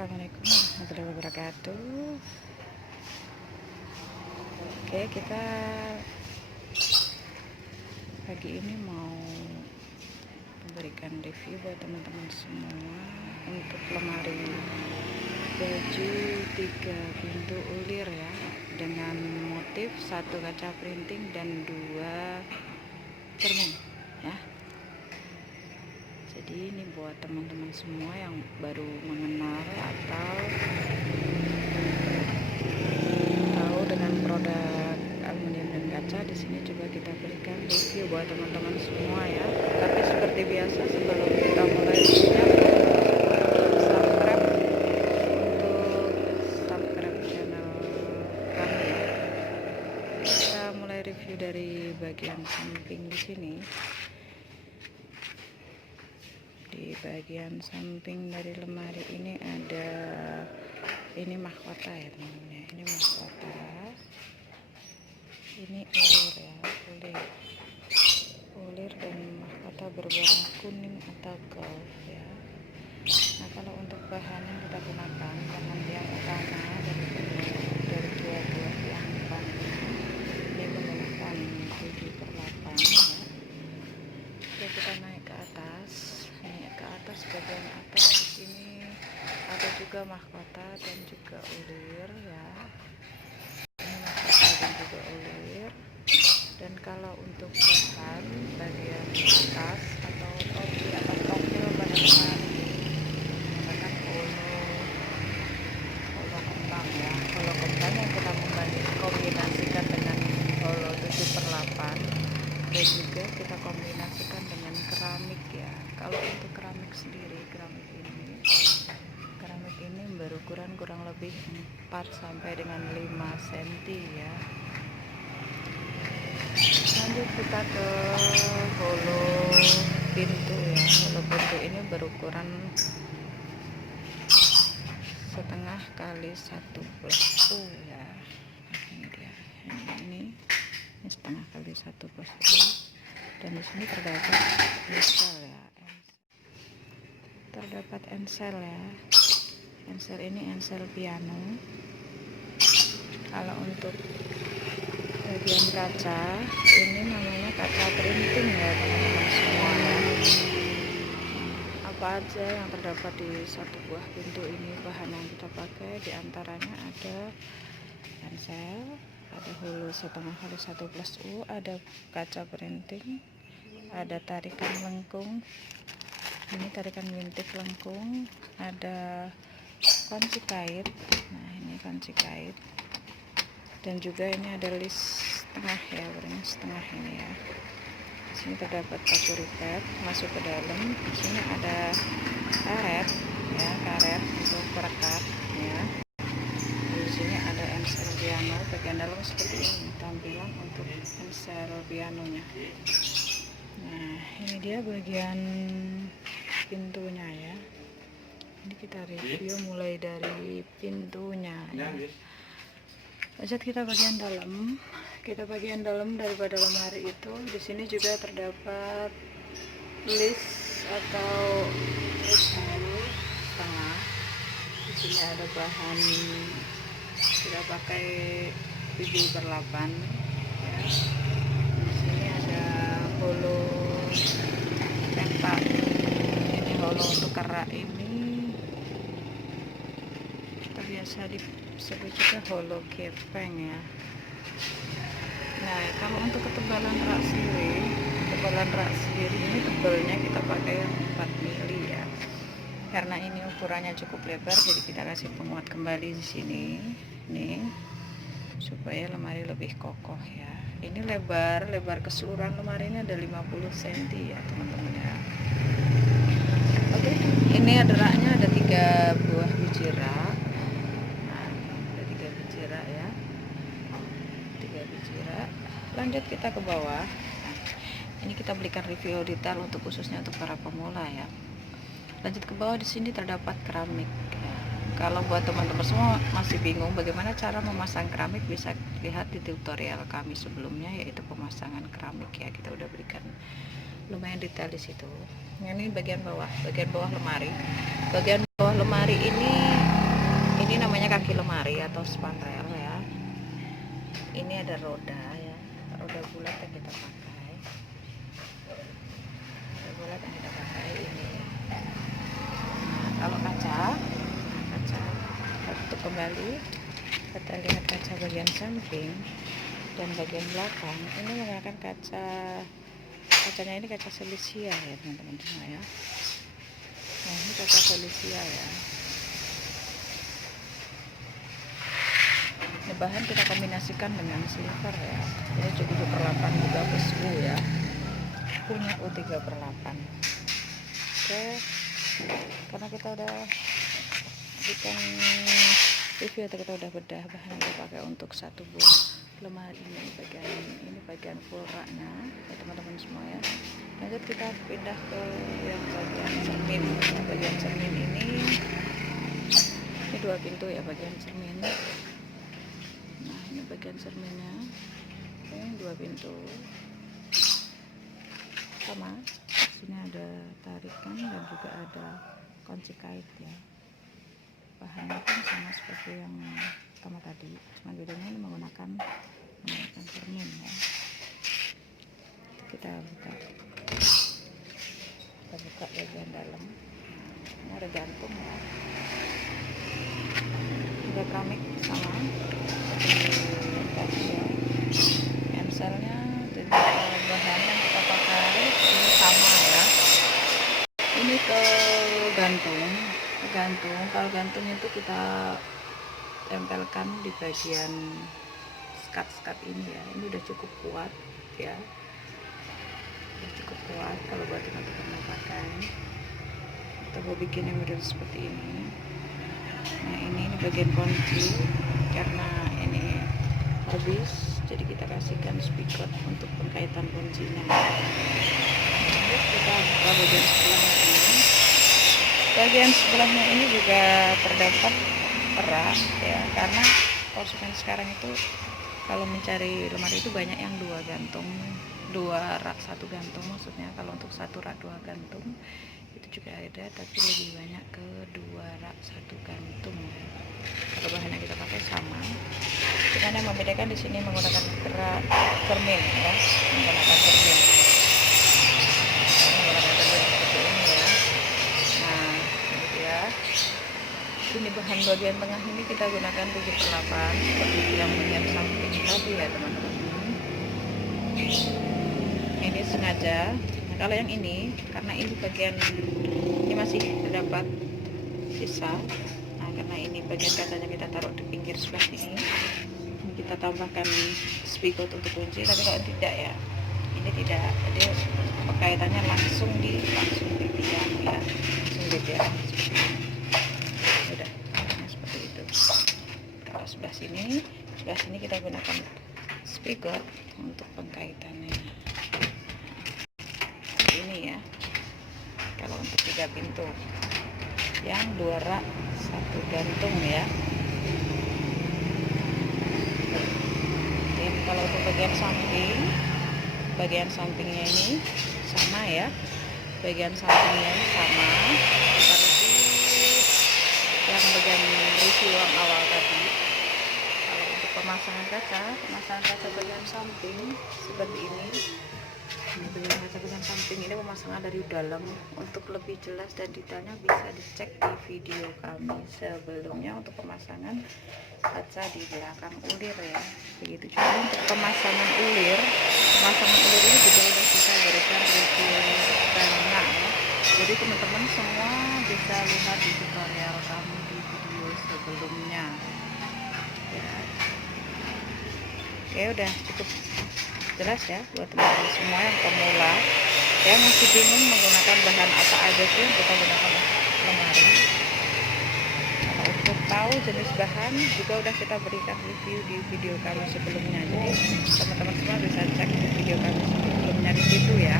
Assalamualaikum warahmatullahi wabarakatuh. Oke, kita pagi ini mau memberikan review buat teman-teman semua untuk lemari baju 3 pintu ulir ya, dengan motif 1 kaca printing dan 2 cermin ya. Jadi ini buat teman-teman semua yang baru mengenal atau tahu dengan produk aluminium dan kaca. Di sini juga kita berikan review buat teman-teman semua ya. Tapi seperti biasa sebelum kita mulai reviewnya, subscribe channel kami ya. Kita mulai review dari bagian samping di sini. Di bagian samping dari lemari ini ada mahkota ya teman-teman. Ini mahkota, ini ulir ya, ulir dan mahkota berwarna kuning atau gold ya. Nah, kalau untuk bahan yang kita gunakan, bahan yang utama dari 2 buah yang depan ini menggunakan 7/8 ya. Oke, kita naik ke atas bagian atas. Di sini ada juga mahkota dan juga ulir ya. Ini mahkota dan juga ulir. Dan kalau untuk bahan bagian atas atau topi atau profil pada lemari menggunakan holo kembang ya, holo kembang yang kita kombinasikan dengan holo 7/8 dan juga kita kombinasikan dengan keramik ya. Kalau untuk keramik sendiri, keramik ini berukuran kurang lebih 4 sampai dengan 5 cm ya. Lanjut kita ke holo pintu ya. Holo pintu ini berukuran 1/2 kali 1+U ya. Ini dia. Ini 1/2 kali 1+U. Dan di sini terdapat ensel ya. Terdapat ensel ya. Ensel ini ensel piano. Kalau untuk bagian kaca, ini namanya kaca printing ya teman-teman semua ya. Apa aja yang terdapat di 1 buah pintu ini, bahan yang kita pakai diantaranya ada ensel, ada holo 1/2 kali 1+U, ada kaca printing, ada tarikan lengkung, ini tarikan wintif lengkung, ada kunci kait. Nah, ini kunci kait. Dan juga ini ada list setengah ya, warnanya setengah ini ya. Di sini terdapat paku riket masuk ke dalam. Di sini ada karet ya, karet untuk perekat ya. Di sini ada ensel piano bagian dalam seperti ini tampilan untuk ensel pianonya. Nah, ini dia bagian pintunya ya. Ini kita review mulai dari pintunya ya. Lanjut kita bagian dalam daripada lemari itu. Di sini juga terdapat list atau list setengah. Di sini ada bahan kita pakai 7/8 ya. Di sini ada holo pentak. Ini holo untuk kerak ini biasa disebut juga holo gepeng ya. Nah, kalau untuk ketebalan rak sendiri ini tebalnya kita pakai 4 mili ya. Karena ini ukurannya cukup lebar, jadi kita kasih penguat kembali di sini nih supaya lemari lebih kokoh ya. Ini lebar keseluruhan lemari ini ada 50 cm ya teman-teman ya. Oke, ini ada raknya, ada 3 buah biji rak. Nah, ada 3 biji rak ya. 3 biji rak. Lanjut kita ke bawah. Nah, ini kita berikan review detail untuk khususnya untuk para pemula ya. Lanjut ke bawah, di sini terdapat keramik ya. Kalau buat teman-teman semua masih bingung bagaimana cara memasang keramik, bisa lihat di tutorial kami sebelumnya, yaitu pemasangan keramik ya. Kita udah berikan lumayan detail di situ. Ini bagian bawah lemari. Bagian bawah lemari ini kaki lemari atau spanrel ya. Ini ada roda ya, roda bulat yang kita pakai. Roda bulat yang kita pakai ini. Nah, kalau kaca untuk kembali kita lihat kaca bagian samping dan bagian belakang. Ini menggunakan kacanya ini kaca Silesia ya teman-teman semua ya. Nah, ini kaca Silesia ya. Ini bahan kita kombinasikan dengan silver ya. Ini cukup 7/8 juga plus U ya. Punya U3/8. Oke. Karena kita udah bikin review atau kita udah bedah bahan yang kita pakai untuk satu buah lemari ini bagian full raknya ya teman-teman semua ya. Lanjut kita pindah ke yang bagian cermin ya. Bagian cermin ini 2 pintu ya bagian cermin. Nah, ini bagian cerminnya. Ini 2 pintu sama. Sini ada tarikan dan juga ada kunci kait ya. Bahannya pun sama seperti yang pertama tadi, cuma bedanya ini menggunakan cermin ya. Kita buka bagian dalam. Ini ada gantung ya. Ada keramik sama seperti ya. Enselnya dan bahan yang kita pakai ini sama ya. Ini ke gantung. Kalau gantung itu kita tempelkan di bagian skat ini ya. Ini udah cukup kuat ya, udah cukup kuat kalau buat teman-teman mau pakai. Kita mau bikin yang model seperti ini. Nah, ini bagian kunci, karena ini habis jadi kita kasihkan spigot untuk pengkaitan kuncinya. Lalu kita buka bagian sebelahnya ini. Bagian sebelahnya ini juga terdapat perak ya, karena konsumen sekarang itu kalau mencari lemari itu banyak yang 2 gantung, 2 rak 1 gantung maksudnya. Kalau untuk 1 rak 2 gantung itu juga ada, tapi lebih banyak ke 2 rak 1 gantung ya. Kalau bahan yang kita pakai sama, cuman yang membedakan di sini menggunakan kerak cermin ya, menggunakan cermin. Ini bahan bagian tengah ini kita gunakan 7/8 seperti yang bagian samping tadi ya teman-teman. Ini sengaja. Nah, kalau yang ini karena ini bagian ini masih terdapat sisa. Nah, karena ini bagian kacanya kita taruh di pinggir sebelah sini. Ini kita tambahkan spigot untuk kunci, tapi kalau tidak ya ini tidak. Jadi pengkaitannya langsung di tiang ya, langsung di tiang. Kalau sebelah sini kita gunakan spigot untuk pengkaitannya. Ini ya. Kalau untuk 3 pintu, yang 2 rak 1 gantung ya. Dan kalau untuk bagian sampingnya ini sama ya. Bagian sampingnya ini sama seperti yang bagian review yang awal tadi. Kalau untuk pemasangan kaca bagian samping seperti ini. Ini bagian kaca bagian samping ini pemasangan dari dalam. Untuk lebih jelas dan detailnya bisa dicek di video kami sebelumnya untuk pemasangan kaca di belakang ulir ya. Begitu juga untuk pemasangan ulir ini juga sudah kita berikan review tengah ya. Jadi teman-teman semua bisa lihat di tutorial kami di video sebelumnya ya. Oke, udah cukup jelas ya buat teman-teman semua yang pemula yang masih bingung menggunakan bahan apa aja sih yang kita gunakan lemari. Kalau untuk tahu jenis bahan juga udah kita berikan review di video kami sebelumnya, jadi teman-teman semua bisa cek di video kami sebelumnya di situ ya.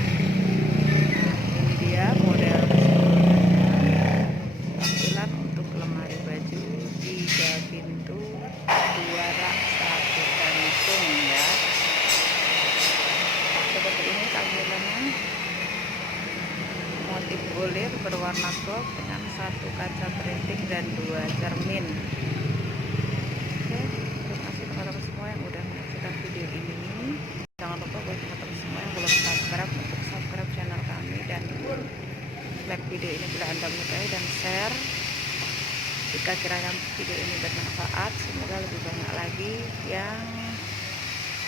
Ini dia model tampilan untuk lemari baju 3 pintu 2 rak 1 gantung ya. Seperti ini tampilannya, motif ulir berwarna gold dengan 1 kaca printing dan 2 cermin. jangan lupa buat teman-teman semua yang belum subscribe untuk subscribe channel kami dan like video ini bila Anda menyukai dan share. Jika kiranya video ini bermanfaat, semoga lebih banyak lagi yang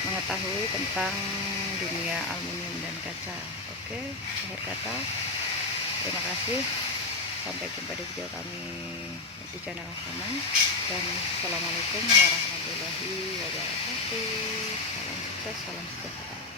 mengetahui tentang dunia aluminium dan kaca. Oke, akhir kata, terima kasih. Sampai jumpa di video kami di channel Haman, dan assalamualaikum warahmatullahi wabarakatuh. Salam sukses, salam sejahtera.